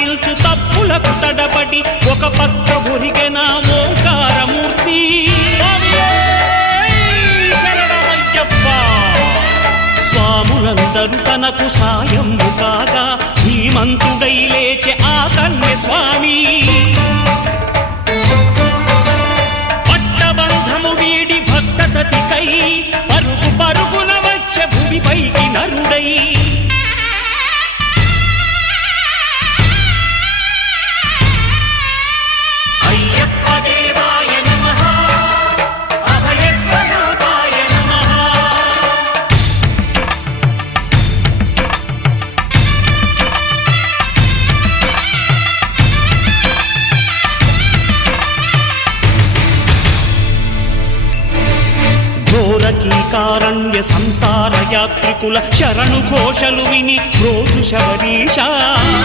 కనికరించు తప్పులకు తడబడి ఒక పక్క ఒరిగెన ఓంకారమూర్తి. స్వాములందరూ తనకు సాయము కాగా ధీమంతుడై లేచె ఆ కన్య స్వామి. పట్టబంధము వీడి భక్తతతికై పరుగు పరుగున వచ్చె భూమిపైకి నరుడై. ఘోరకీకారణ్య సంసార యాత్రికుల శరణు ఘోషలు విని రోజు శబరీష